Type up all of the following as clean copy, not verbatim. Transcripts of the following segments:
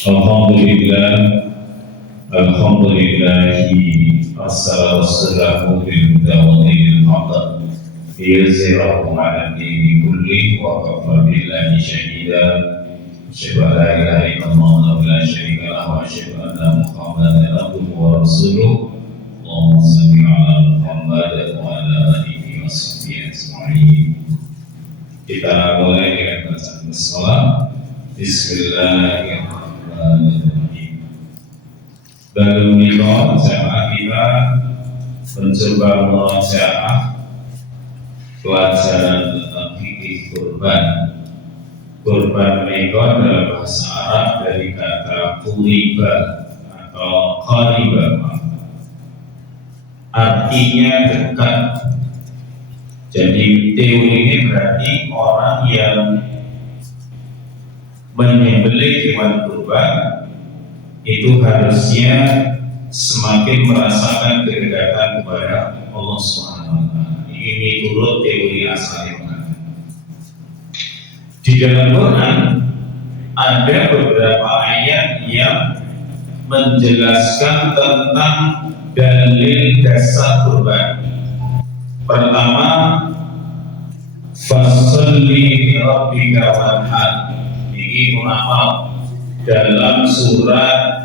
Alhamdulillah, Alhamdulillahi wassalamu bil mutawalil haqq liyuzhirahu ala dini kulli wa kafa billahi syahida. Asyhadu an la ilaha illallah wa la syarika lahu wa asyhadu anna Muhammadan abduhu wa rasuluh. Allahumma shalli ala Muhammad wa ala alihi wa sahbihi ajma'in. Kita mulai dengan bacaan basmalah. Bismillahirrahmanirrahim. Baru menikah jamaah kita mencoba merajaah pelajaran tentang fikih kurban. Kurban menikah dalam bahasa Arab dari kata kuriba atau qariba, artinya dekat. Jadi teori ini berarti orang yang menyembelih hewan kurban itu harusnya semakin merasakan kedekatan kepada Allah Subhanahu wa Ta'ala. Ini turut teori asal yang ada. Di dalam Quran ada beberapa ayat yang menjelaskan tentang dalil dasar kurban. Pertama, fasholli li rabbika wanhar. Ini menghafal dalam surat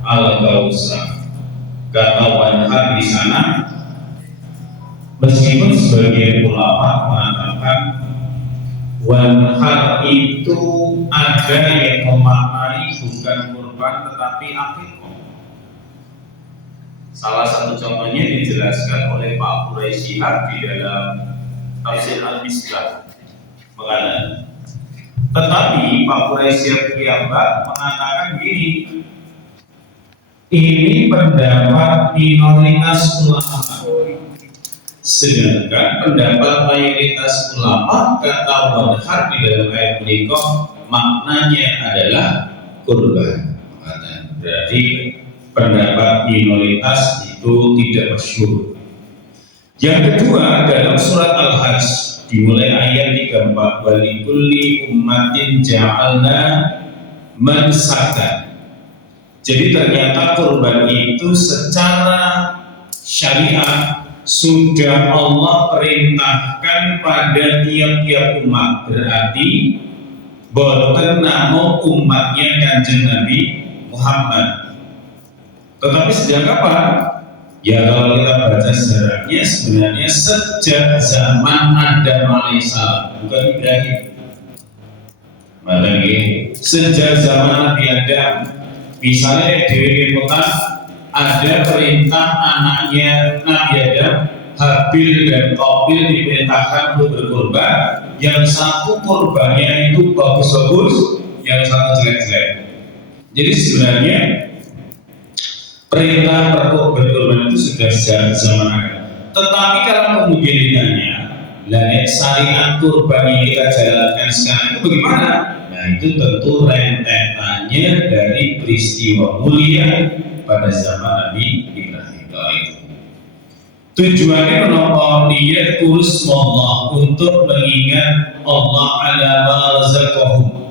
Al-Kautsar. Kata wanhar di sana, meskipun sebagian ulama mengatakan wanhar itu ada yang memaknai bukan kurban tetapi akikah. Salah satu contohnya dijelaskan oleh Pak Quraisy di dalam Tafsir Al-Misbah mengatakan. Tetapi Pak Quraisy mengatakan gini, ini pendapat minoritas ulama, sedangkan pendapat mayoritas ulama kata wanhar di dalam ayat menikah maknanya adalah kurban. Berarti pendapat minoritas itu tidak masyhur. Yang kedua, dalam surat Al-Hajj dimulai ayat 34, walikulli ummatin ja'alna mansakan. Jadi ternyata kurban itu secara syariat sudah Allah perintahkan pada tiap-tiap umat. Berarti boten namo umatnya Kanjeng Nabi Muhammad. Tetapi sejak kapan? Ya kalau kita baca sejarahnya sebenarnya sejak zaman Adam alaihissalam, bukan Ibrahim. Lagi sejak zaman Nabi Adam, misalnya di kota ada perintah anaknya Nabi Adam, Habil dan Qabil diperintahkan untuk berkorban. Yang satu korbannya itu bagus-bagus, yang satu jelek-jelek. Jadi sebenarnya perintah berkorban itu sudah sejak zaman Adam. Tetapi kalau kemudian ditanya, lah syariat kurban yang kita jalankan sekarang itu bagaimana? Nah itu tentu rentetannya dari peristiwa mulia pada zaman Nabi Ibrahim itu. Tujuannya menopang niat kurus Allah untuk mengingat Allah ala razaqahum,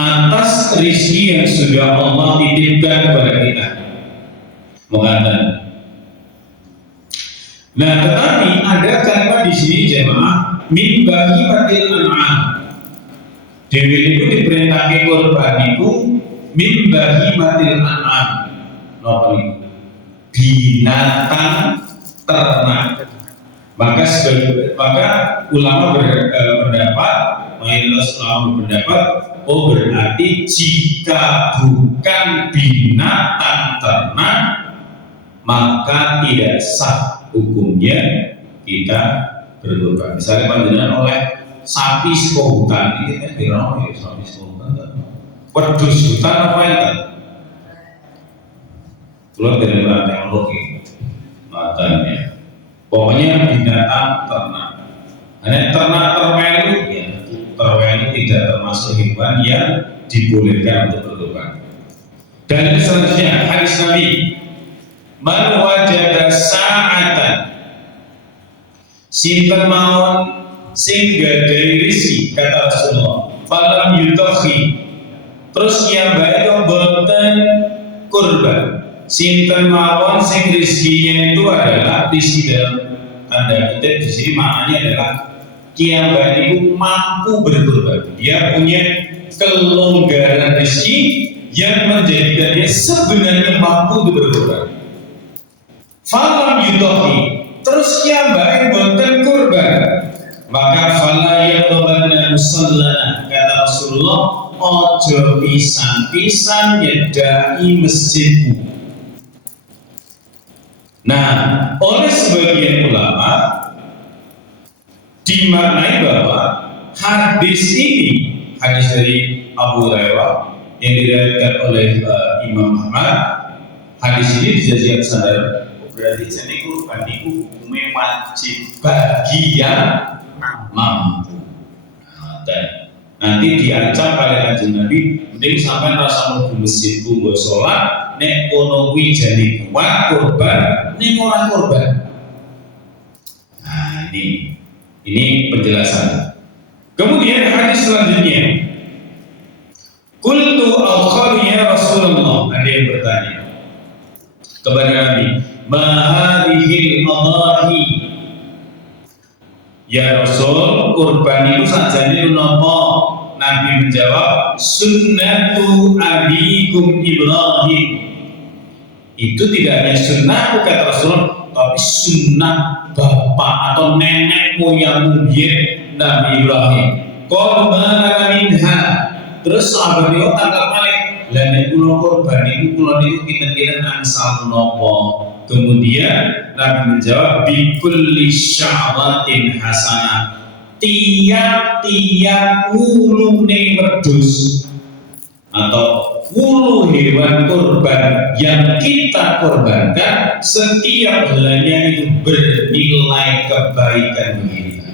atas rezeki yang sudah Allah titipkan kepada kita. Mengatakan. Nah, tetapi ada kalimat di sini jemaah min bahimatil an'am. Dewi itu diperintahkan korban itu min bahimatil an'am. Napa itu? Binatang ternak. Maka ulama berpendapat, mayoritas ulama berpendapat, oh berarti jika bukan binatang ternak maka tidak sah hukumnya kita berkorban. Misalnya panjenengan oleh sapi saka hutan, ini kan diramu ya sapi saka hutan. Wedhus hutan apa enten? Kalau dengan teknologi matanya, pokoknya binatang ternak. Hanya ternak termelu, ya termelu tidak termasuk hewan yang dibolehkan untuk berkorban. Dan selanjutnya hadis Nabi, man wajada sa'atan, sinten mawon sing gadai rizki, kata Rasulullah, falam yudakhi, Terus kiambae kok boten kurban. Sinten mawon sing rezekinya itu adalah rezeki dalam tanda kutip di sini maknanya adalah kiambae itu mampu berkurban. Dia punya kelonggaran rezeki yang menjadikannya sebenarnya mampu berkurban. Falam yutohi, terus kiambae boten kurban. Maka fala yaqbalanna musallana, kata Rasulullah, ojo pisan-pisan nyedai masjidku. Nah, oleh sebagian ulama dimaknai bahwa hadis ini, hadis dari Abu Hurairah yang diriwayatkan oleh Imam Ahmad, hadis ini dijadikan sadar berarti jadi kurban itu hukumnya wajib bagi yang mampu. Dan nanti diancam pada kanjeng Nabi, mending sampai rasa mau masjid ku nggo salat, nek ono kuwi jane kuat kurban, nek ora kurban. Nah, ini penjelasan. Kemudian hadis selanjutnya. Qultu al-khali ya Rasulullah, ada yang bertanya kepada Nabi, ma hadhil adahi, ya Rasul, kurban itu sajane napa? Nabi menjawab, sunnatu abikum Ibrahim. Itu tidak hanya sunnah kata Rasul, tapi sunnah bapak atau nenek moyang Nabi Ibrahim. Qul ma minha. Terus sahabat itu tangkap balik, lan kula kurban itu kula niku kinten-kinten angsal napa? Kemudian Nabi menjawab, bikulli sya'ratin hasanah, tiap-tiap wulune wedhus atau wulu hewan kurban yang kita korbankan, setiap helainya itu bernilai kebaikan bagi kita.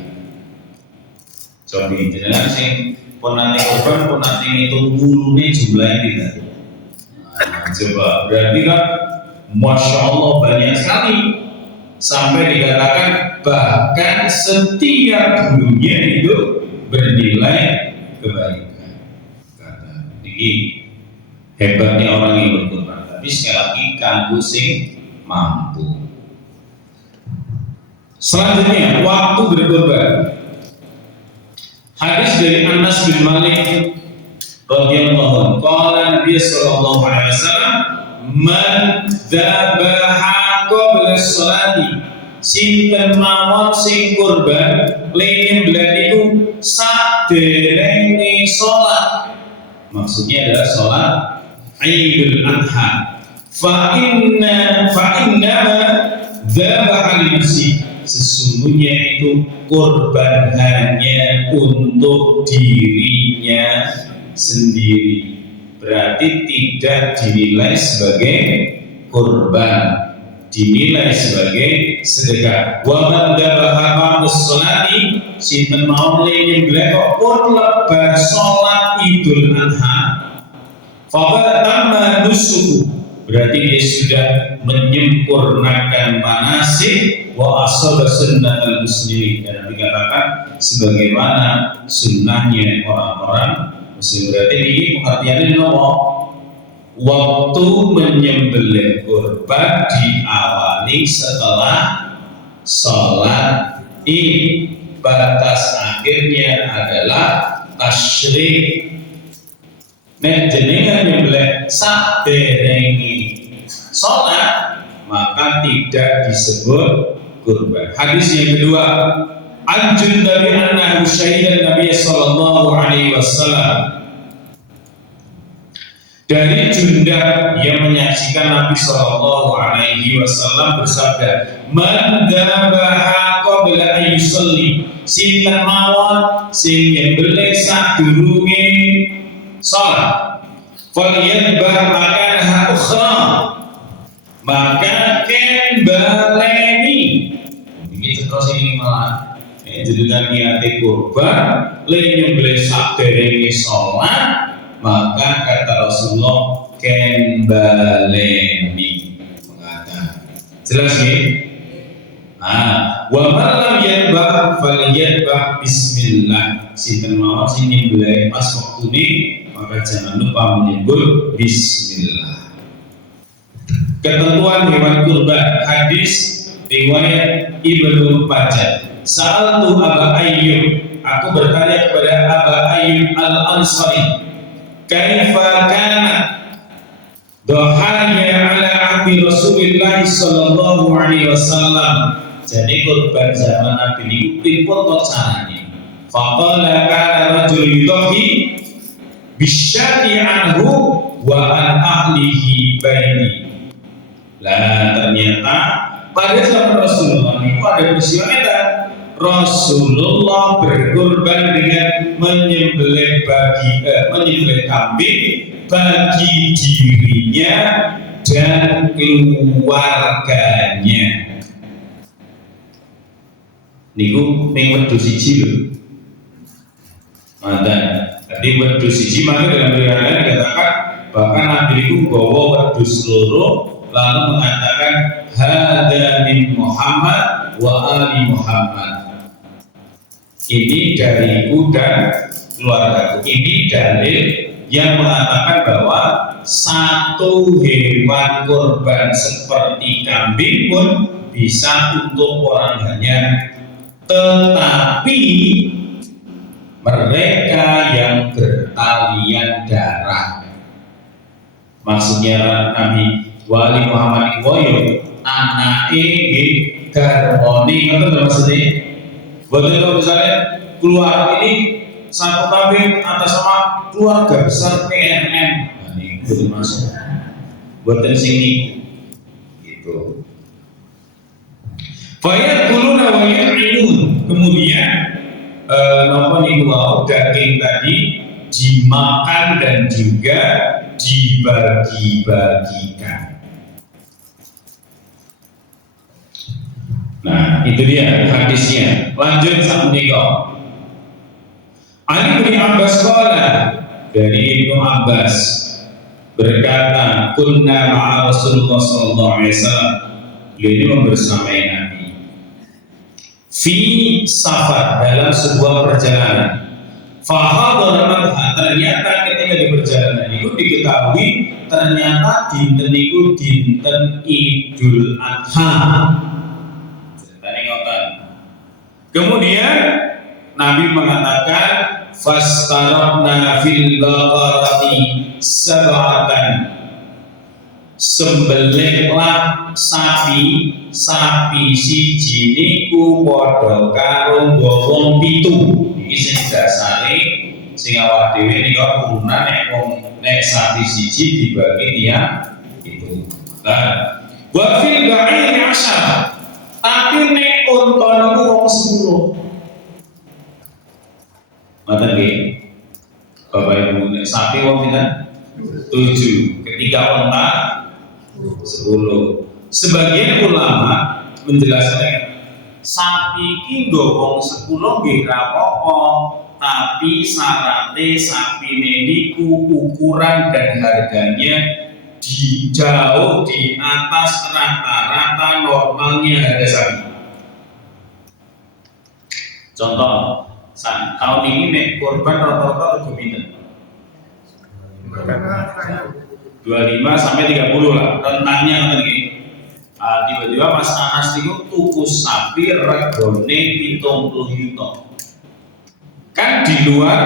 Coba jenengan sing pun nanti korban, pun nanti itu wulune jumlahnya tidak. Coba berarti kan Masya Allah banyak sekali, sampai dikatakan bahkan setiap bulunya itu bernilai kebaikan. Jadi hebatnya orang yang berkorban. Tapi sekali lagi kanggo sing mampu. Selanjutnya waktu berkorban. Hadis dari Anas bin Malik radhiyallahu anhu, qala Nabi sallallahu alaihi wasallam, man dzabaha qabla sholati, sinten mawon sing kurban lene bulan itu saderenge salat. Maksudnya adalah salat Idul Adha. Fa inna dzabaha li nafsi, sesungguhnya itu kurban hanya untuk dirinya sendiri, berarti tidak dinilai sebagai kurban, dinilai sebagai sedekah. Wa man dzabaha ba'da sholati, sinten mau nyembelih pun lebar salat Idul Adha, faqad tamma nusuku, berarti dia sudah menyempurnakan manasik wa asaba sunnatal muslimin, dan dikatakan sebagaimana sunnahnya orang-orang muslim. Berarti ini pengertiannya nopo? Waktu menyembelih kurban diawali setelah sholat Id. Batas akhirnya adalah tasyrik. Nek jenengan nyembelih saderenge sholat, maka tidak disebut kurban. Hadis yang kedua, anjun dari annahu syahidan Nabi sallallahu alaihi wasallam, dari Jundak yang menyaksikan Nabi sallallahu alaihi wasallam bersabda, man dzabaha qabla an yusalli, sinten mawon sing nyembelih sadurunge salat, falyadbah makanaha ukhra, maka ken baleni. Ini terus ini malah jenengan niate kurban le nyembelih saderenge salat, maka kata Rasulullah ken baleni, mengatakan jelas nih. Wa man lam yadbah falyadbah bismillah, sinten mawon sing nyembelih pas waktune maka jangan lupa menyebut bismillah. Ketentuan hewan kurban, hadis riwayat Ibnu Majah. Sa'altu Aba Ayyub, aku bertanya kepada Aba Ayyub Al-Ansari, kaifa kana dohanya ala ahdi Rasulullah sallallahu alaihi wasallam. Jadi kurban zaman Nabi ini pripun to carane? Faqala kana rajul yudhi bisyati anhu wa an ahlihi baini. Lah ternyata pada zaman Rasulullah itu ada peristiwa itu. Rasulullah berkurban dengan menyembelih kambing bagi dirinya dan keluarganya. Niku ning wedhus siji lho. Mantan. Jadi wedhus siji maka dalam riwayat dikatakan bahkan Nabi itu bawa wedhus loro lalu mengatakan hadza min Muhammad wa ali Muhammad. Ini dariku dan keluargaku. Ini dalil yang mengatakan bahwa satu hewan kurban seperti kambing pun bisa untuk orang banyak. Tetapi mereka yang bertalian darah, maksudnya Nabi Wali Muhammad Iwoyo anake nggih garwane, ngoten lho maksudnya. Betul kalau misalnya keluar ini satu kambing atas nama keluarga besar PNM, nah ini betul masuk. Buatan sini gitu. Fayat dulu namanya ilmu. Kemudian nopo niku wau daging tadi dimakan dan juga dibagi-bagikan. Nah, itu dia hadisnya. Lanjut sama nikah. Ali bin Abbas qala, dari Ibnu Abbas berkata, kunna ma'a Rasulullah sallallahu alaihi wasallam. Beliau membersamai Nabi. Fi safar, dalam sebuah perjalanan. Fahadar adha, ternyata ketika di perjalanan itu diketahui ternyata dinten itu dinten Idul Adha. Kemudian Nabi mengatakan fastarabna fil baqarati sab'atan, sembelihlah sapi siji niku padha karo wong 7. Iki sing dasare sing awak dhewe nika urunan nek sapi siji dibagi tiang itu. Nah, wa fil ba'iri asyar, tapi nek unta niku wong 10. Mboten nggih. Bapak Ibu, nek sapi wong pinten? 7. Ketika unta 10. Sebagian ulama menjelaskan sapi iki nggo wong 10 nggih ra apa-apa, tapi syaratnya sapi niku ukuran dan harganya jauh di atas rata-rata normalnya harga sapi. Contoh, tahun ini nek korban rata-rata rego pinten? 25 sampai 30 lah, rentangnya ngoten iki. Tiba-tiba Mas Anas itu tuku sapi regone 70 juta. Kan di luar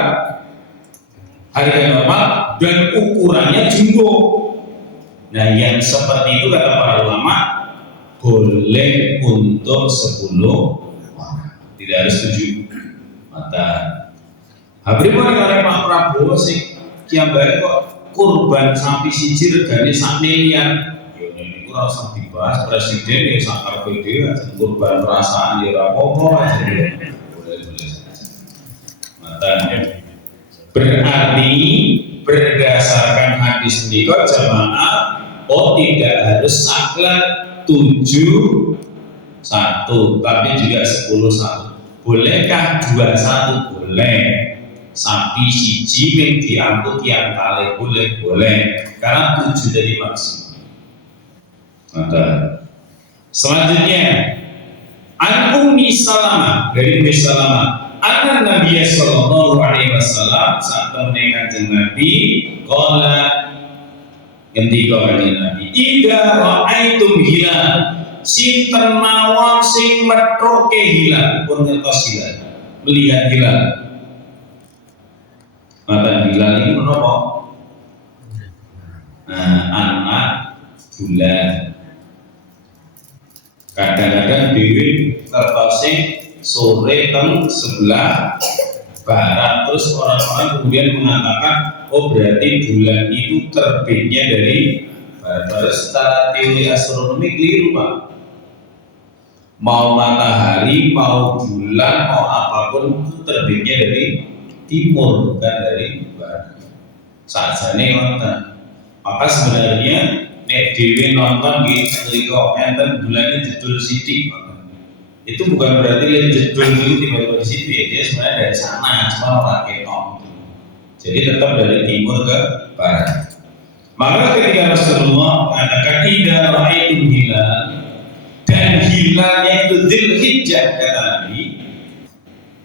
harga normal dan ukurannya jumbo. Nah, yang seperti itu kata para ulama boleh untuk 10 orang, tidak harus 7. Mata Habripun oleh Pak Prabowo sih kiambare kok kurban sapi siji regane sak miliar. Ya niku ora usah dibahas, presiden ya sak karepe dhewe kurban perasaan ya ora apa-apa aja. Boleh-boleh saja. Mata berarti berdasarkan hadis ini kok jamaah tidak harus saklek 7 1, tapi juga 10 1. Bolehkah 21? Boleh. Sapi siji ming diangkut yang kali boleh. Karena 7 dari maksimal. Maka selanjutnya An Ummi Salamah, dari Ummi Salamah Anna Nabi sallallahu alaihi wasallam saat menikah Nabi qala ketika kanjeng Nabi idza ra'aitum hilal sinten mawon sing metroke hilal pun ngertos hilal melihat hilal maka hilal ini menapa anak bulan kadang-kadang dewi tertose sore teng sebelah barat terus orang-orang kemudian mengatakan oh berarti bulan itu terbitnya dari barat. Padahal secara teori astronomi keliru Pak, mau matahari mau bulan mau apapun itu terbitnya dari timur bukan dari barat sajane nonton. Maka sebenarnya nek dewi nonton gitu enten bulannya jedul sithik itu bukan berarti lain jedul dulu tiba-tiba di situ ya, dia sebenarnya dari sana cuma orang ketok jadi tetap dari timur ke barat. Maka ketika Rasulullah mengatakan idza ra'aitum hilal dan hilalnya itu Dzulhijjah kata Nabi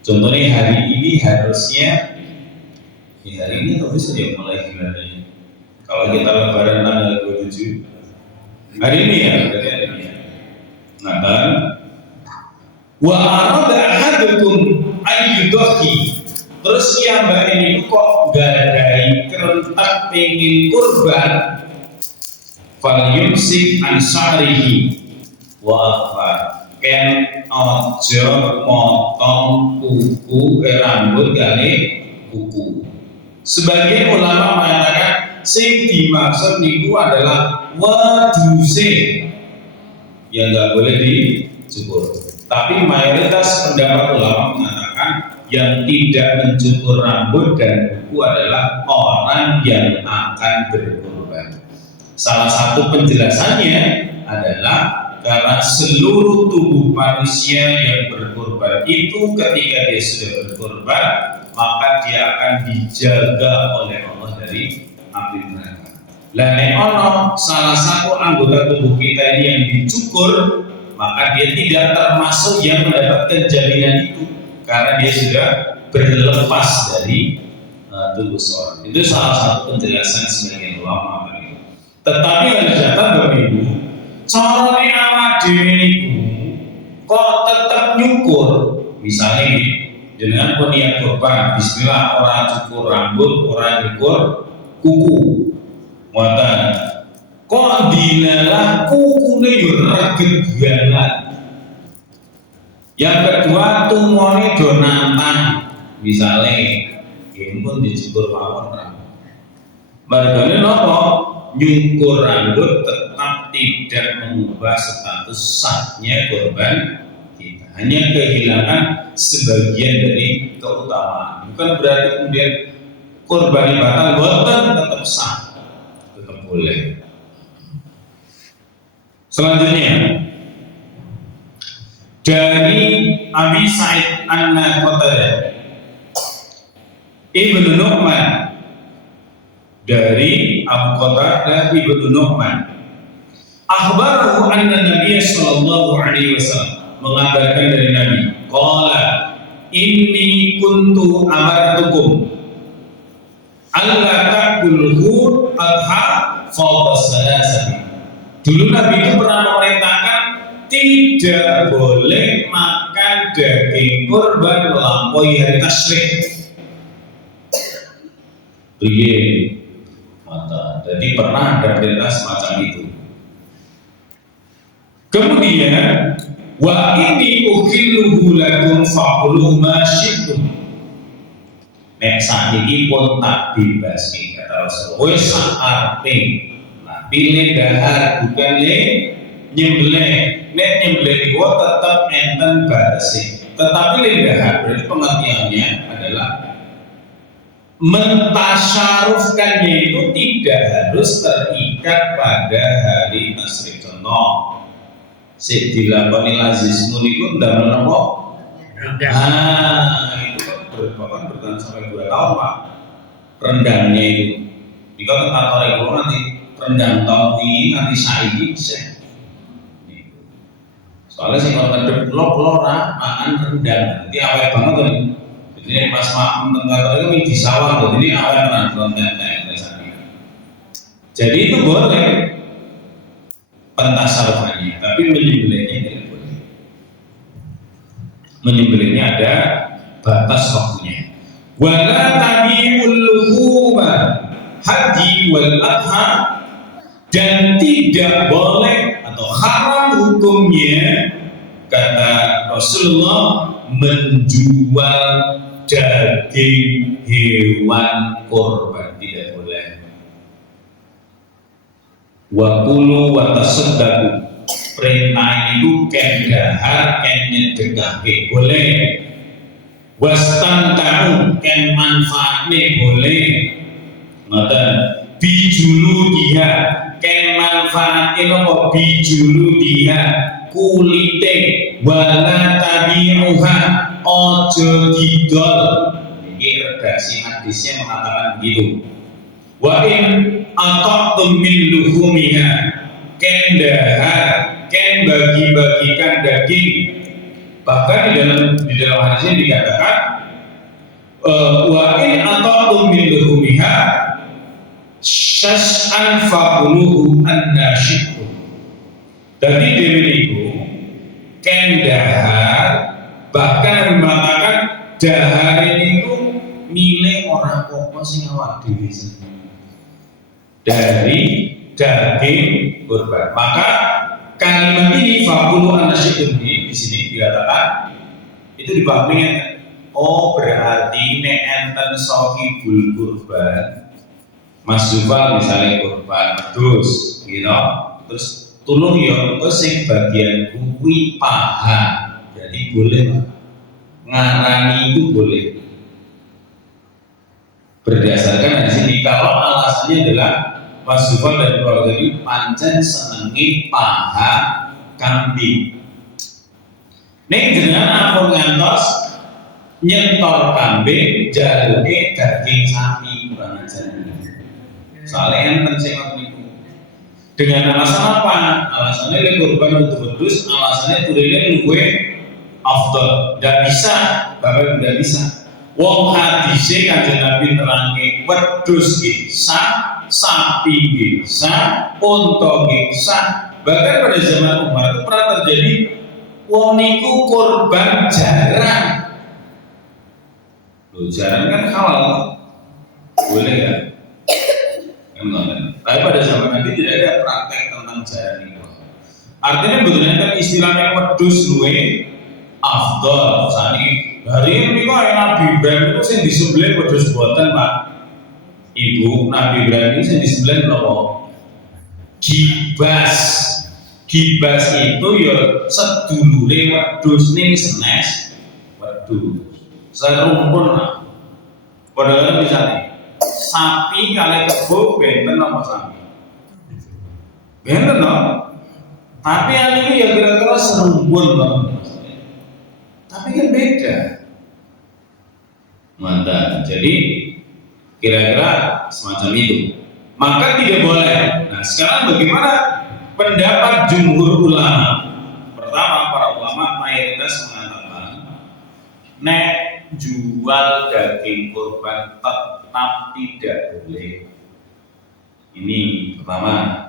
contohnya hari ini harusnya hari ini kok bisa dia mulai hilalnya kalau kita lebaran tanggal 27 hari ini ya berarti hari ini maka wa arada ahadukum ayyudhi terus yang mbak ini kok gadai kerentak pengen kurban fal yumsik an sya'rihi wa akhbar ken ojo motong kuku rambut kali kuku. Sebagian ulama mengatakan sing dimaksud niku adalah waduse yang nggak boleh dicukur. Tapi mayoritas pendapat ulama mengatakan yang tidak mencukur rambut dan kuku adalah orang yang akan berkorban. Salah satu penjelasannya adalah karena seluruh tubuh manusia yang berkorban itu ketika dia sudah berkorban maka dia akan dijaga oleh Allah dari api neraka. Lah nek ono salah satu anggota tubuh kita ini yang dicukur maka dia tidak termasuk yang mendapatkan jaminan itu karena dia sudah berlepas dari tubuh seorang. Itu salah satu penjelasan sebagian ulama. Tetapi harus datang Bapak Ibu, carane awak dhewe niku kok tetap nyukur. Misalnya dengan niat korban, bismillah orang cukur rambut, orang cukur kuku. Muatan kok dilalah kukune yo reget banget. Yang kedua tumone do nantang. Misale nggih pun dicukur mawon rambut. Margane napa? Nyukur rambut tetap tidak mengubah status sahnya korban kita. Hanya kehilangan sebagian dari keutamaan. Bukan berarti kemudian korban batal boten tetap sah. Tetap boleh. Selanjutnya dari Abi Sa'id An-Qatadah Ibnu Nu'man dari Abu Qatadah Ibnu Nu'man akhbarahu anna Nabi sallallahu alaihi wasallam mengabarkan dari Nabi qala inni kuntu amartukum alla ta'kulhu adha fawqa salasati. Dulu Nabi itu pernah memerintahkan tidak boleh makan daging kurban melampaui hari tasyrik. Iya, mata. Jadi pernah ada perintah semacam itu. Kemudian, wa ini ukhilluhu lakum fa'kulu ma syi'tum. Nek sakniki pun tak bebas nih kata Rasulullah. Wis sakarpe. Nah, pilih dahar bukan nyembelih. Nek nyembelih itu tetap enten batasi. Tetapi dahar berarti pengertiannya adalah mentasyarufkannya itu tidak harus terikat pada hari tasyrik. Contoh sik dilakoni lazismu niku ndamel napa? Itu kan bahkan bertahan sampai 2 tahun Pak. Rendangnya itu. Jika kantor itu nanti rendang tahun ini nanti saiki bisa. Soalnya sing kon ngedep lok makan rendang. Nanti awet banget kan. Ini pas makmum tengah itu disawar, jadi ini awal tenan jadi itu boleh pentasarrufannya, tapi menyembelihnya tidak boleh. Menyembelihnya ada batas waktunya. Wala tabi'ul luhuma haji wal adha, dan tidak boleh atau haram hukumnya kata Rasulullah menjual daging hewan kurban, tidak boleh. Wa kulu wa tasaddaqu, perintah itu ken dahar ken nyedekahke boleh. Wastamta'u ken manfaatne boleh. Ngoten. Bijulu dia ken manfaatke napa bijulu dia kulite wala tabi'uha ojo didol. Ini redaksi hadisnya mengatakan begitu. Wa in aqtum min luhumiha, ken dahar ken bagi-bagikan daging. Bahkan di dalam hadisnya dikatakan wa in aqtum min luhumiha syas'an faquluhu an-nashiku. Jadi dewe niku ken dahar, bahkan mengatakan dahar itu milik orang apa sing awak dhewe sendiri dari daging kurban. Maka kalimat ini faqulu an-nashiku di sini dikatakan itu dipahami, oh berarti nek enten sahibul kurban, Mas Jufal misalnya kurban terus, gitu, terus tulung ya, sing bagian kuwi paha, jadi boleh ngarani itu boleh. Berdasarkan di sini, kalau alasannya adalah Mas Jufal dan keluarga ini pancen senengi paha kambing. Ning jenengan ampun ngantos nyetor kambing jaluke daging sapi kurang ajar. Soalnya enten sing niku. Dengan alasan apa? Alasannya le kurban untuk wedhus, alasannya turine luwe afdal. Tidak bisa, Bapak tidak bisa. Wong hadise Kanjeng Nabi terangke wedhus nggih sah, sapi nggih sah, unta nggih sah. Bahkan pada zaman Umar itu pernah terjadi wong niku kurban jarang. Loh, jarang kan halal. Boleh ya? Tapi pada zaman Nabi tidak ada praktek tentang jarang itu. Artinya betulnya kan istilahnya wedhus luwe afdal. Saat ini hari ini kok Nabi Ibrahim itu sing disembelih wedhus boten, Pak. Ibu, Nabi Ibrahim itu sing disembelih napa? Gibas. Gibas itu ya sedulure wedhus ning senes wedhus. Serumpun lah. Padahal misalnya sapi kali kebo benten apa sapi? Benten no? Tapi yang ini ya kira-kira serumpun banget. Tapi kan beda. Mantap. Jadi kira-kira semacam itu. Maka tidak boleh. Nah sekarang bagaimana pendapat jumhur ulama? Pertama, para ulama mayoritas mengatakan nek jual daging kurban tetap tidak boleh. Ini pertama.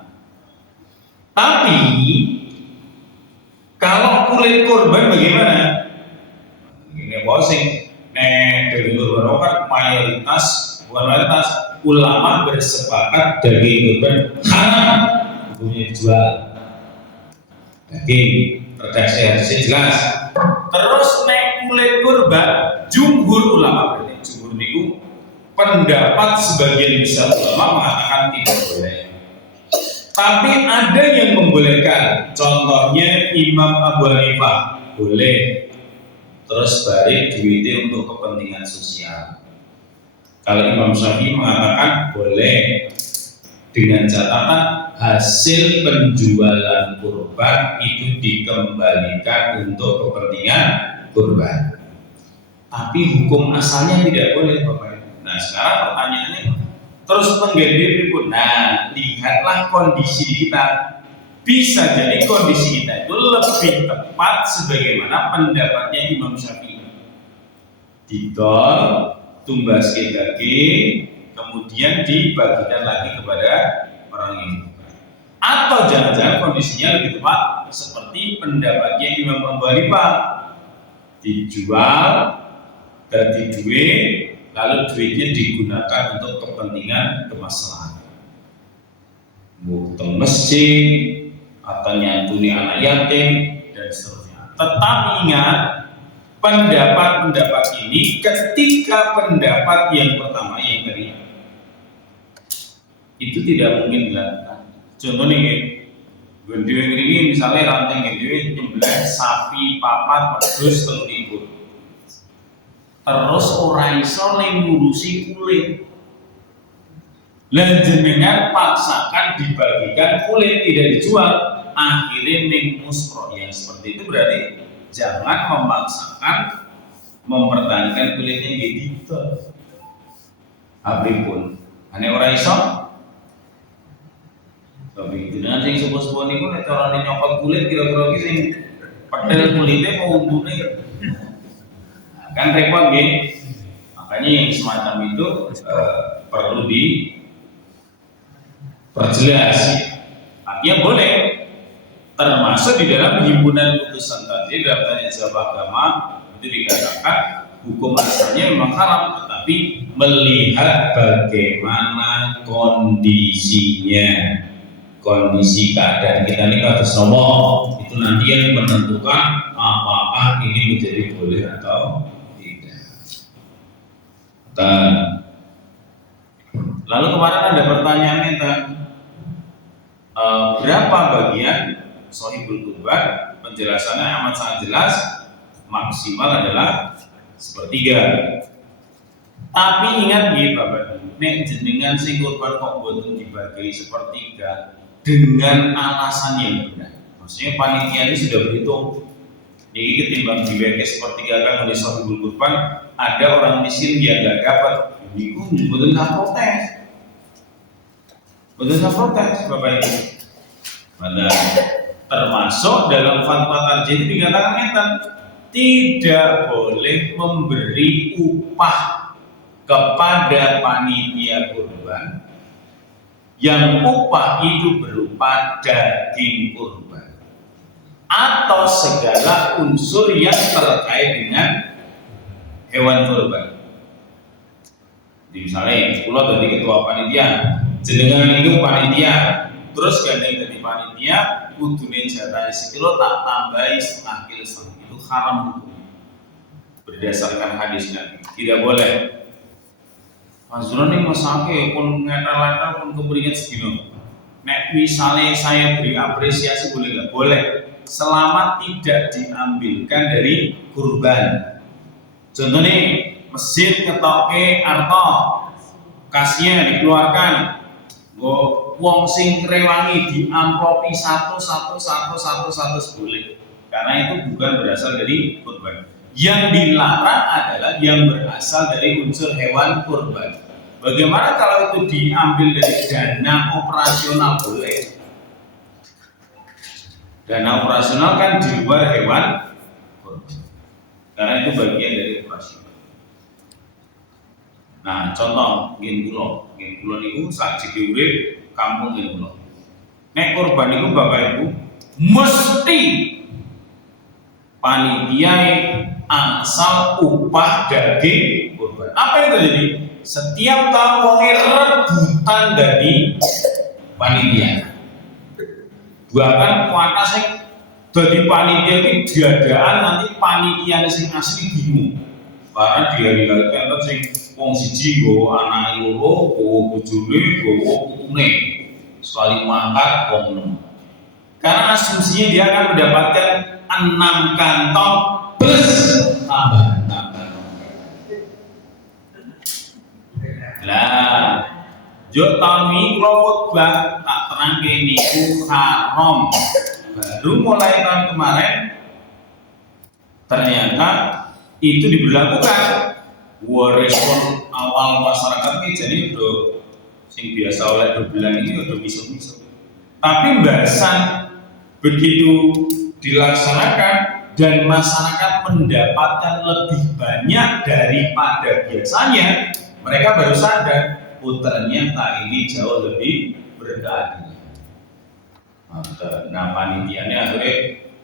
Tapi kalau kulit kurban bagaimana? Ini posing. Daging kurban kan mayoritas, bukan mayoritas, ulama bersepakat daging kurban haram hukumnya dijual. Daging redaksi hadisnya jelas. Terus kulit kurban, jumhur ulama berarti jumhur niku pendapat sebagian besar ulama mengatakan tidak boleh. Tapi ada yang membolehkan. Contohnya Imam Abu Hanifah boleh. Terus balik duitnya untuk kepentingan sosial. Kalau Imam Syafi'i mengatakan boleh dengan catatan hasil penjualan kurban itu dikembalikan untuk kepentingan kurban. Tapi hukum asalnya tidak boleh, Bapak. Nah sekarang pertanyaannya, terus pengganti pun, nah lihatlah kondisi kita. Bisa jadi kondisi kita itu lebih tepat sebagaimana pendapatnya Imam Syafi'i. didol, tumbas ke daging, kemudian dibagikan lagi kepada orang yang bukan. Atau jangan-jangan kondisinya lebih tepat seperti pendapatnya Imam Abu Hanifah, dijual dari duit, lalu duitnya digunakan untuk kepentingan kemaslahatan, bukan masjid atau nyantuni anak yatim dan seterusnya. Tetapi ingat, pendapat-pendapat ini ketika pendapat yang pertama yang tadi itu tidak mungkin dilakukan. Contohnya gendeng ini misalnya ranting gendeng nyembelih sapi papat wedhus 3.000. Terus ora iso ngurusi kulit. Lan jenengan paksakan dibagikan kulit tidak dijual, akhirnya ning musro yang seperti itu berarti jangan memaksakan mempertahankan kulitnya gitu. Apapun, ane ora iso. Tapi jenengan sing sepuh-sepuh niku nek carane nyokot kulit kira-kira iki sing pedel kulitnya mau untune kan repot nggih. Makanya yang semacam itu perlu diperjelas. Artinya boleh, termasuk di dalam himpunan putusan tadi dalam tanya jawab agama itu dikatakan hukum asalnya memang haram, tetapi melihat bagaimana kondisinya, kondisi keadaan kita ini kados nopo itu nanti yang menentukan apakah ini menjadi boleh atau tidak. Dan lalu kemarin ada pertanyaan tentang berapa bagian Shahihul Qurban. Penjelasannya amat sangat jelas, maksimal adalah 1/3. Tapi ingat nih Bapak, nek jenengan sing kurban kok boten dibagi 1/3 dengan alasan yang benar. Maksudnya panitia ini sudah berhitung. Jadi ketimbang dibagi 1/3 kan oleh Shahihul Qurban, ada orang miskin yang nggak dapat. Itu boten protes. Boten protes Bapak Ibu. Padahal termasuk dalam fatwa tarjih itu dikatakan ngeten, tidak boleh memberi upah kepada panitia kurban yang upah itu berupa daging kurban atau segala unsur yang terkait dengan hewan kurban. Jadi misalnya, pulau tadi ketua panitia, jenengan itu panitia, terus gandeng dari panitia, kudune jatah sekilo tak tambahi 0,5 kilo, itu haram hukumnya. Berdasarkan hadis Nabi, tidak boleh. Mazrone masake pun ngetel-etel pun keperingat segino. Nek misalnya saya beri apresiasi boleh nggak? Boleh, selama tidak diambilkan dari kurban. Contohnya masjid ketoke arto kasnya dikeluarkan, wong sing rewangi diamplopi satu boleh, karena itu bukan berasal dari kurban. Yang dilarang adalah yang berasal dari unsur hewan kurban. Bagaimana kalau itu diambil dari dana operasional? Boleh. Dana operasional kan di luar hewan kurban, karena itu bagian dari operasional. Nah, contoh nggih kula niku sakjane urip kampung nggih kula. Nek kurban niku Bapak Ibu mesti panitia asal upah daging kurban. Apa yang terjadi? Setiap tahun wonge rebutan dari panitia. Bahkan kuota sing dadi panitia iki diadaan nanti panitia sing asli bingung. Karena di hari kan sing wong siji nggawa anak loro, nggawa bojone, nggawa putune. Sekali mangkat wong 6. Karena asumsinya dia akan mendapatkan 6 kantong plus tambah. Lah, yo tahun ini kalau khotbah tak terangke niku haram. Baru mulai tahun kemarin ternyata itu diberlakukan. Respon awal masyarakat ini jadi udah sing biasa oleh dobelan ini udah misuk-misuk. Tapi bahasan begitu dilaksanakan dan masyarakat mendapatkan lebih banyak daripada biasanya, mereka baru sadar, oh ternyata ini jauh lebih berkeadilan. Nah panitianya akhirnya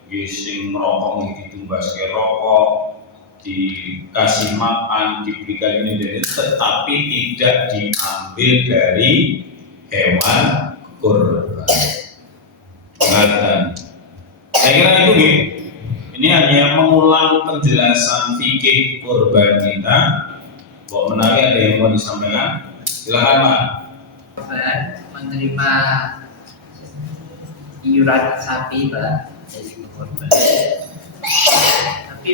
gising rokok ditumbas ke rokok, dikasih makan, diberikan ini dan itu, tetapi tidak diambil dari hewan kurban. Saya kira itu gitu. Ini hanya mengulang penjelasan fikih kurban kita. Bahwa menarik ada yang mau disampaikan? Silakan Pak. Korban menerima iuran sapi Pak dari korban, tapi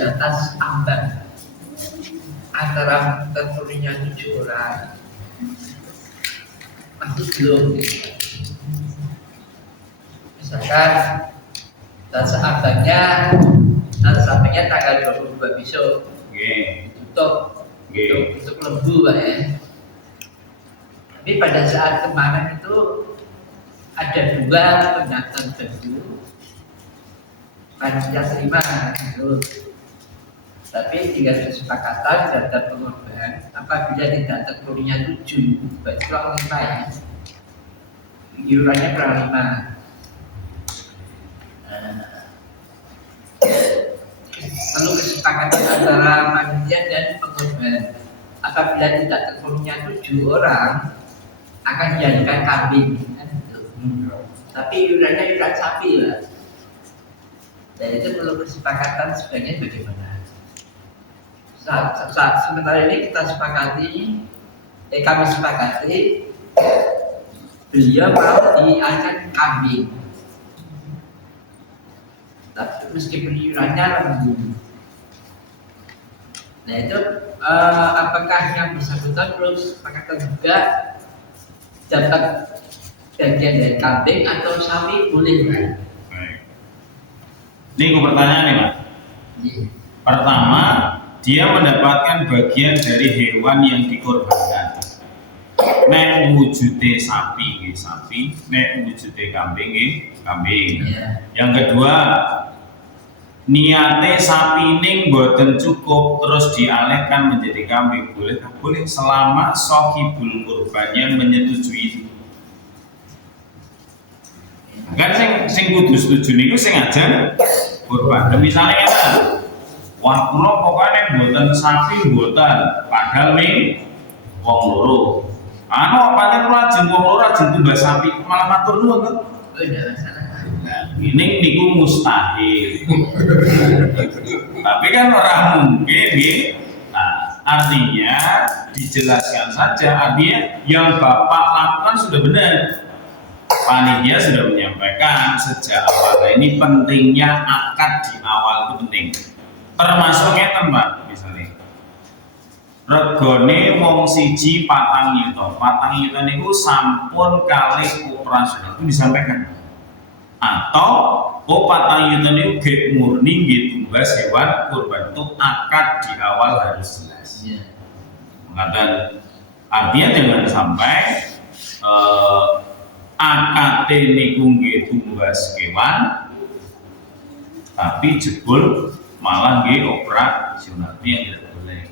batas ambang antara tentunya 7 orang masih belum. Misalkan batas ambangnya tanggal 22 besok untuk lembu Pak ya. Tapi pada saat kemarin itu ada 2 pendaftar baru panitia terima gitu. Tapi tinggal kesepakatan daftar pengorban apabila tidak terpenuhinya 7 berarti kurang 5 ya, iurannya kurang 5. Perlu kesepakatan antara panitia dan pengorban. Apabila tidak terpenuhinya 7 orang akan dijadikan kambing kan gitu. Tapi iurannya iuran sapi lah. Dan itu perlu kesepakatan sebagai bagaimana. Sementara ini kita kami sepakati beliau mau diangkat kambing. Tapi meskipun iurannya lembu. Nah itu apakah yang bersangkutan terus sepakatan juga dapat bagian dari kambing atau sapi boleh kan? Ini pertanyaan nih Pak. Pertama, dia mendapatkan bagian dari hewan yang dikorbankan. Nek wujude sapi, nek wujude kambing, kambing. Yang kedua, niate sapi ning boten cukup terus dialihkan menjadi kambing, boleh selama sohibul kurbannya menyetujui itu. Kan sing kudu setuju niku sing ajan kurban. Misalnya kan, wah kula pokoknya boten sapi boten, padahal ning wong loro. Pancen kula ajeng wong loro ajeng tumbas sapi malah matur nuwun to. Ini niku mustahil. Tapi kan orang mungkin nah, artinya dijelaskan saja, artinya yang Bapak lakukan sudah benar. Panitia sudah menyampaikan sejak awal. Nah, ini pentingnya akad di awal itu penting. Termasuk ngeten Pak, misalnya regone wong siji 4 yuta. 4 yuta niku sampun kali operasional itu disampaikan. Atau 4 yuta niku gek murni nggih tumbas hewan kurban, itu akad di awal harus jelas. Mengatakan artinya jangan sampai akad niku nggih tumbas kewan tapi jebul malah nggih operasional, yang tidak boleh.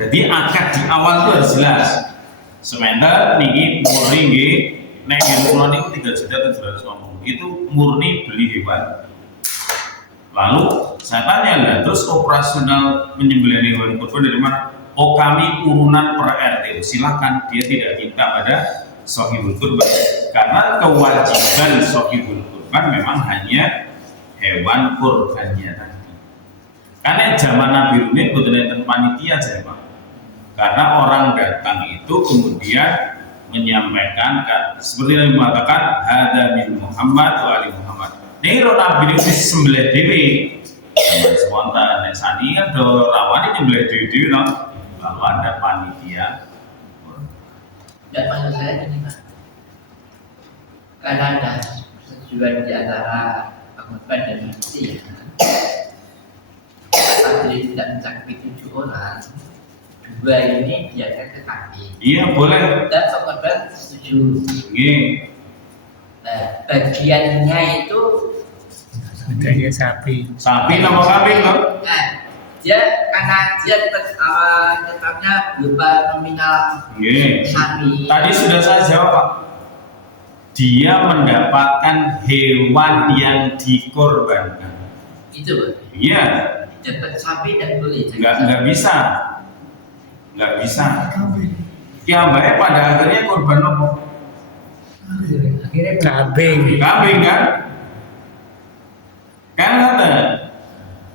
Jadi akad di awal itu harus jelas. Sementara niki murni nggih nek kula niku 3.750.000 itu murni beli hewan. Lalu saya tanya lah, terus operasional penyembelihan hewan kurban dari mana? Oh kami urunan per RT. Silakan, dia tidak minta pada sohibul kurban, karena kewajiban sohibul kurban memang hanya hewan kurbannya tadi. Karena zaman Nabi Rumin betul enten panitia saja Pak. Karena orang datang itu kemudian menyampaikan seperti yang mengatakan hada min Muhammad wa ali Muhammad. Ini Nabi itu sembelih dewi, zaman spontan. Nek sani kan do rawani nyembelih dewi no. Lalu ada panitia. Dan maksud saya ini Pak, karena ada persetujuan di antara pengorban dan mati ya. Apabila tidak mencakupi 7 orang, 2 ini biarkan ke kami. Iya boleh. Dan pengorban setuju. Iya. Nah, bagiannya itu Bedanya sapi. Sapi nama kambing kan? Nah, karena dia tetapnya berupa nominal Oke. sapi. Tadi sudah saya jawab Pak. Dia mendapatkan hewan yang dikorbankan. Itu Pak. Iya, Dapat sapi dan boleh. nggak bisa, nggak bisa. Kiambae pada akhirnya korban apa? Akhirnya Kambing. Kambing kan? Kan kata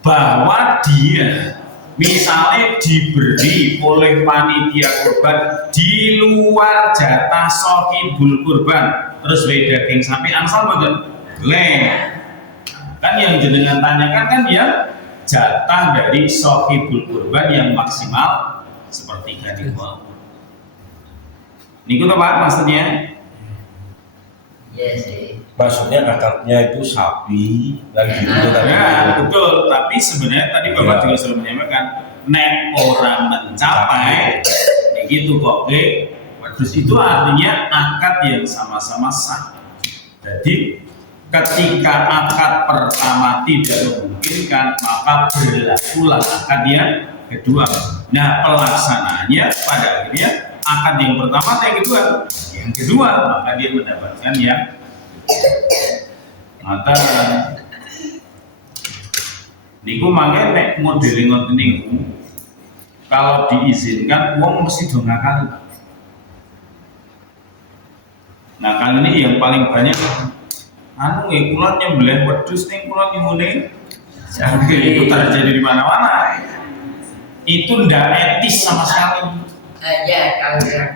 bahwa dia misalnya diberi oleh panitia kurban di luar jatah sohibul kurban, terus beda daging sapi angsal betul, kan yang jenengan tanyakan kan dia jatah dari sohibul kurban yang maksimal sepertiga niku. Niku apa maksudnya? Iya sih. Maksudnya akadnya itu sapi dan gitu tadi. Ya betul, tapi sebenarnya tadi Bapak Ya. juga sudah menyampaikan nek orang mencapai begitu kok, terus itu artinya akad yang sama-sama sah. Jadi ketika akad pertama tidak memungkinkan, maka berlakulah akad yang kedua. Nah pelaksanaannya pada akhirnya akad yang pertama atau yang kedua, maka dia mendapatkan yang mata niku mangke nek model ngoten niku kalau diizinkan uang mesti do ngakali. Nah kali ini yang paling banyak anu nggih kula nyembelih wedhus ning kula nyuwune sampai itu terjadi di mana-mana. Itu ndak etis sama sekali. Ya kalau yang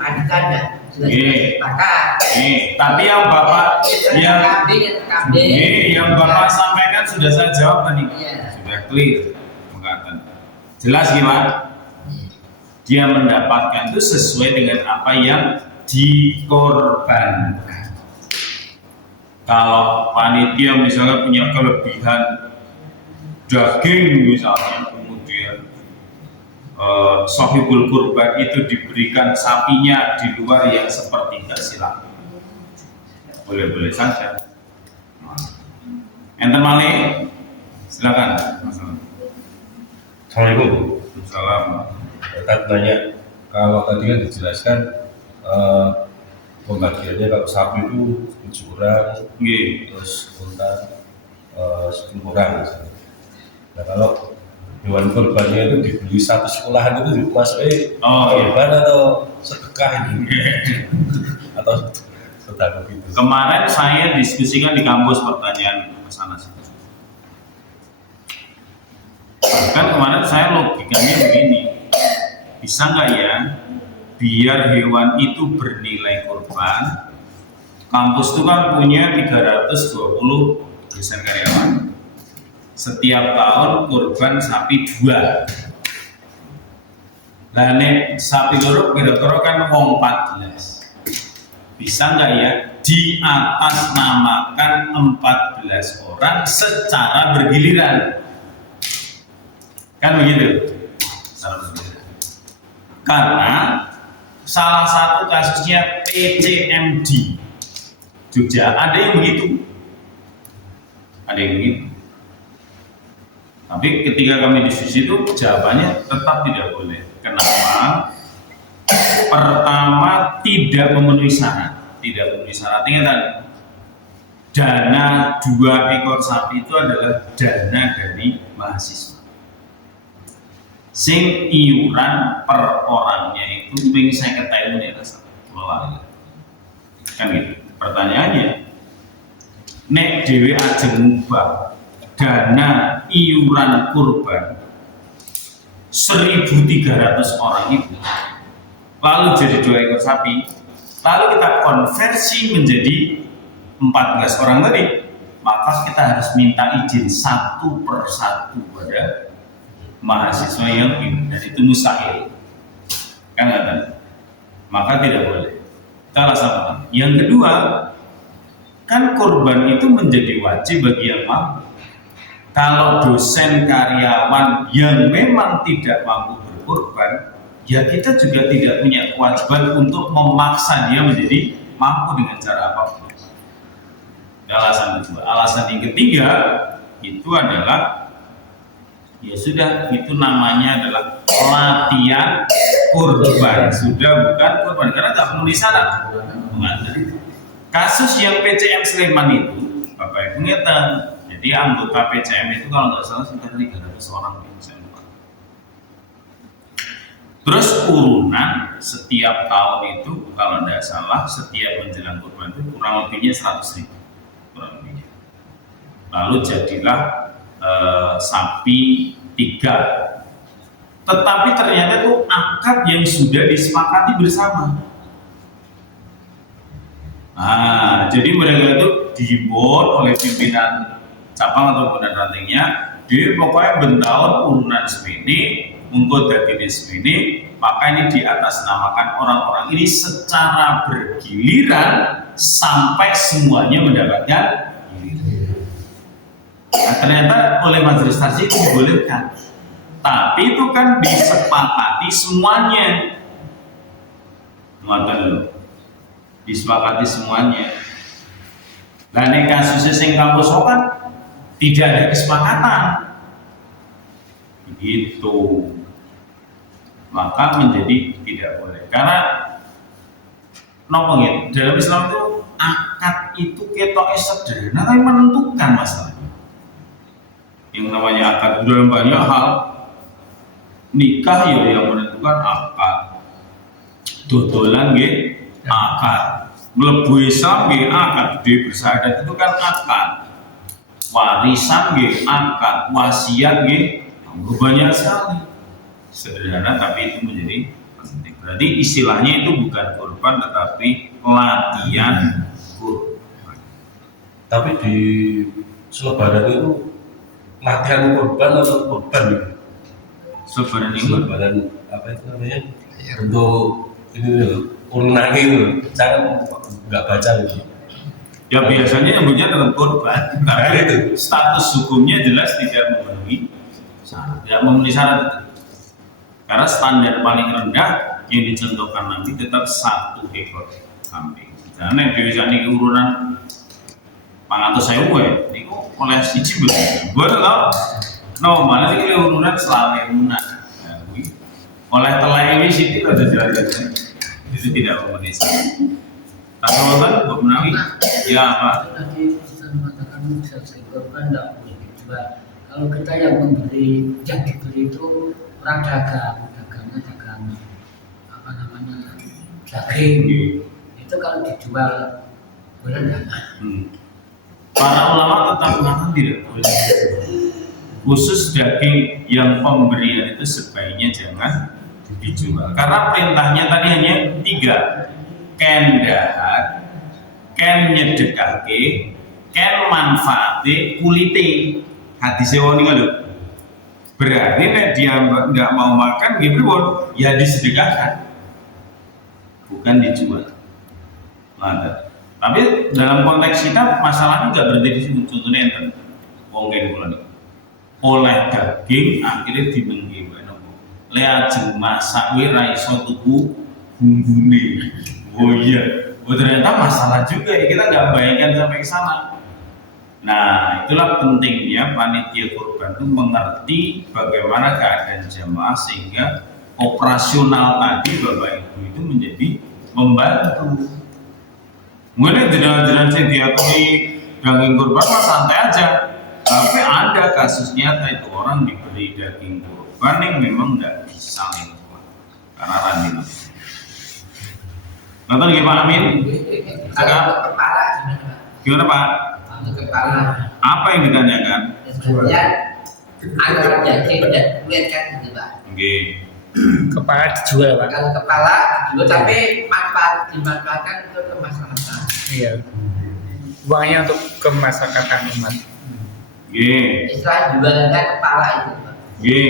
ada sudah Iya. sepakat. Tapi yang Bapak yang kambing. yang Bapak sampaikan sudah saya jawab tadi. Iya. Sudah clear. Mengatakan. Jelas gimana? Dia mendapatkan itu sesuai dengan apa yang dikorbankan. Kalau panitia misalnya punya kelebihan daging misalnya, kemudian sohibul kurban itu diberikan sapinya di luar yang sepertiga, silakan, boleh-boleh saja. Enten malih, silakan. Assalamualaikum. Salam. Tadi tanya, kalau tadi kan dijelaskan pembagiannya kalau sapi itu 7 orang, Nggih. terus unta 10 orang misalnya. Nah kalau hewan kurbannya itu dibeli satu sekolahan itu masuknya kurban atau sedekah ini atau sedekah gitu. Kemarin saya diskusikan di kampus pertanyaan ke sana sih. Kan kemarin saya logikanya begini, bisa nggak ya biar hewan itu bernilai kurban? Kampus itu kan punya 320 dosen karyawan. Setiap tahun kurban sapi 2. Nah nek sapi loro kira-kira kan wong 14. Bisa nggak ya di atas namakan 14 orang secara bergiliran? Kan begitu? Secara bergiliran. Karena salah satu kasusnya PCMD Jogja ada yang begitu. Ada yang begitu. Tapi ketika kami diskusi itu jawabannya tetap tidak boleh. Kenapa? Pertama tidak memenuhi syarat. Tidak memenuhi syaratnya tadi. Dana 2 ekor sapi itu adalah dana dari mahasiswa. Sing iuran per orangnya itu ping 50.000 ya rasa. Kan gitu. Pertanyaannya, nek dhewe ajeng ngubah dana iuran kurban 1.300 orang itu lalu jadi 2 ekor sapi, lalu kita konversi menjadi 14 orang tadi, maka kita harus minta izin satu persatu pada mahasiswa yang pindah, dan itu mustahil, kan nggak? Maka tidak boleh. Kita laksanakan. Yang kedua, kan kurban itu menjadi wajib bagi yang mampu. Kalau dosen karyawan yang memang tidak mampu berkurban, ya kita juga tidak punya kewajiban untuk memaksa dia menjadi mampu dengan cara apapun. Alasan kedua. Alasan yang ketiga itu adalah ya sudah, itu namanya adalah latihan kurban, sudah bukan kurban karena tidak memenuhi syarat. Kasus yang PCM Sleman itu, Bapak Ibu ngeten, jadi anggota PCM itu kalau nggak salah sekitar 300 orang. Terus urunan setiap tahun itu kalau tidak salah setiap menjelang kurban itu kurang lebihnya 100.000 kurang lebihnya. Lalu jadilah sapi 3. Tetapi ternyata itu akad yang sudah disepakati bersama. Nah, jadi mereka itu dihimbau oleh pimpinan cabang atau pimpinan rantingnya, jadi pokoknya bentahun urunan semini, mengkot dari semini, maka ini diatasnamakan orang-orang ini secara bergiliran sampai semuanya mendapatkan giliran. Nah, ternyata oleh majelis tarjih itu dibolehkan, tapi itu kan disepakati semuanya. Ngoten lho. Disepakati semuanya. Nah, ini kasusnya sing kampus kan tidak ada kesepakatan. Begitu. Maka menjadi tidak boleh. Karena ngomongin dalam Islam itu akad itu ketoknya sederhana tapi menentukan masalahnya. Yang namanya akad dalam banyak hal, nikah ya yang menentukan akad, dodolan gitu akad, mlebu Islam nggih akad, di bersyahadat itu kan akad, warisan nggih akad, wasiat nggih banyak sekali. Sederhana tapi itu menjadi penting. Berarti istilahnya itu bukan kurban tetapi latihan kurban. Tapi di Selebaran itu latihan kurban atau kurban gitu? Selebaran apa itu namanya? Untuk ini loh, urunannya itu, jangan nggak baca gitu. Ya biasanya nyebutnya tetap kurban, tapi itu status hukumnya jelas tidak memenuhi syarat, tidak memenuhi syarat. Karena standar paling rendah yang dicontohkan nanti tetap 1 ekor kambing. Karena biasanya urunan 500.000 ya, itu oleh siji betul. Gue tuh tau, no mana sih kalau urunan selalu lunak, oleh telai ini sih tidak ada jalan-jalan. Itu tidak memenuhi syarat. Tapi kan Bapak Menawi, ya apa? Tadi Ustaz mengatakan bisa korban tidak boleh dijual. Kalau kita yang membeli, yang dibeli itu orang dagang apa namanya daging, itu kalau dijual boleh nggak? Para ulama tetap mengatakan tidak boleh. Khusus daging yang pemberian itu sebaiknya jangan dijual karena perintahnya tadi hanya 3: ken dahat, ken nyedekake, ken manfaate, kulite. Hadisnya woni lho. Berarti nek dia nggak mau makan gitu ya disedekahkan, bukan dijual. Nah, tapi dalam konteks kita masalahnya nggak berhenti di situ. Contohnya enten wong kene kula oleh daging akhirnya dimenggi wae nopo. Le ajeng masak wae ra iso tuku bumbune. Oh iya, ternyata masalah juga ya, kita nggak bayangkan sampai ke sana. Nah, itulah pentingnya panitia kurban itu mengerti bagaimana keadaan jamaah sehingga operasional tadi Bapak Ibu itu menjadi membantu. Mungkin jenengan-jenengan sing diakui daging kurban mah santai aja. Tapi ada kasus nyata itu orang diberi daging kurban yang memang nggak bisa lewat karena rajin. Nonton gimana Amin? Kalau kepala Gimana Pak? kepala Apa yang ditanyakan? ya antara daging dan kulit kan gitu Pak. Oke. Kepala dijual Pak. Kalau kepala dijual tapi dimanfaatkan untuk kemaslahatan. Iya. Uangnya untuk kemasyarakatan umat. Oke. Istilah jualannya kepala itu Pak. Oke.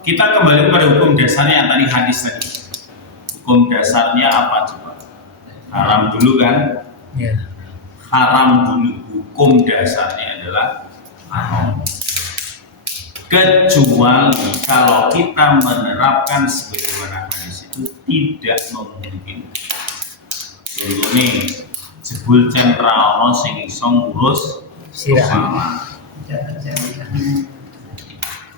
Kita kembali pada hukum dasarnya yang tadi hadis tadi. Hukum dasarnya apa coba? Haram dulu kan? Iya. Haram dulu, hukum dasarnya adalah haram. Kecuali kalau kita menerapkan sebagaimana hadis itu tidak memungkinkan. Contoh nih, jebul centra ono sing iso ngurus Sirah. sama. Jangan.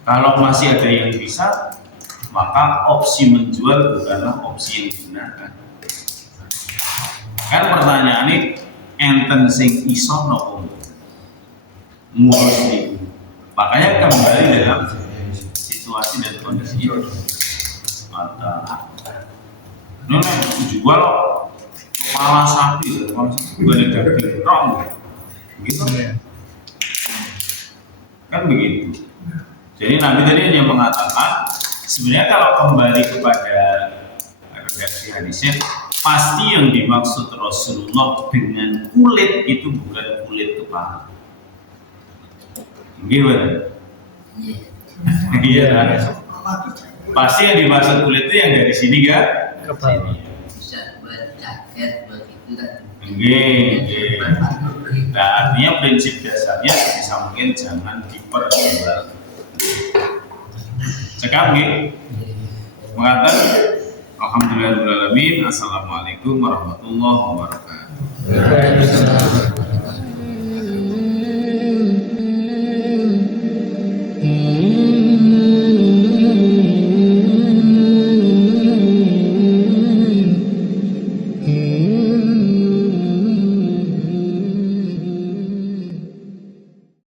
Kalau masih ada yang bisa, maka opsi menjual bukanlah opsi yang digunakan. Kan pertanyaan ini enten sing iso nopo ngurus itu. Makanya kembali dalam situasi dan kondisi itu. Mata, nona jual kepala sapi, bukan daging rong, gitu. Kan begitu. Jadi Nabi tadi hanya mengatakan sebenarnya kalau kembali kepada redaksi hadisnya, pasti yang dimaksud Rasulullah dengan kulit itu bukan kulit kepala. Gimana? Iya. Pasti yang dimaksud kulit itu yang dari sini kan? Kepala. Bisa buat jaket, buat itu kan. Nah, artinya prinsip dasarnya bisa mungkin jangan diperjual. Cekap nggih? Mengatakan alhamdulillahirabbil alamin. Assalamualaikum warahmatullahi wabarakatuh. Waalaikumsalam.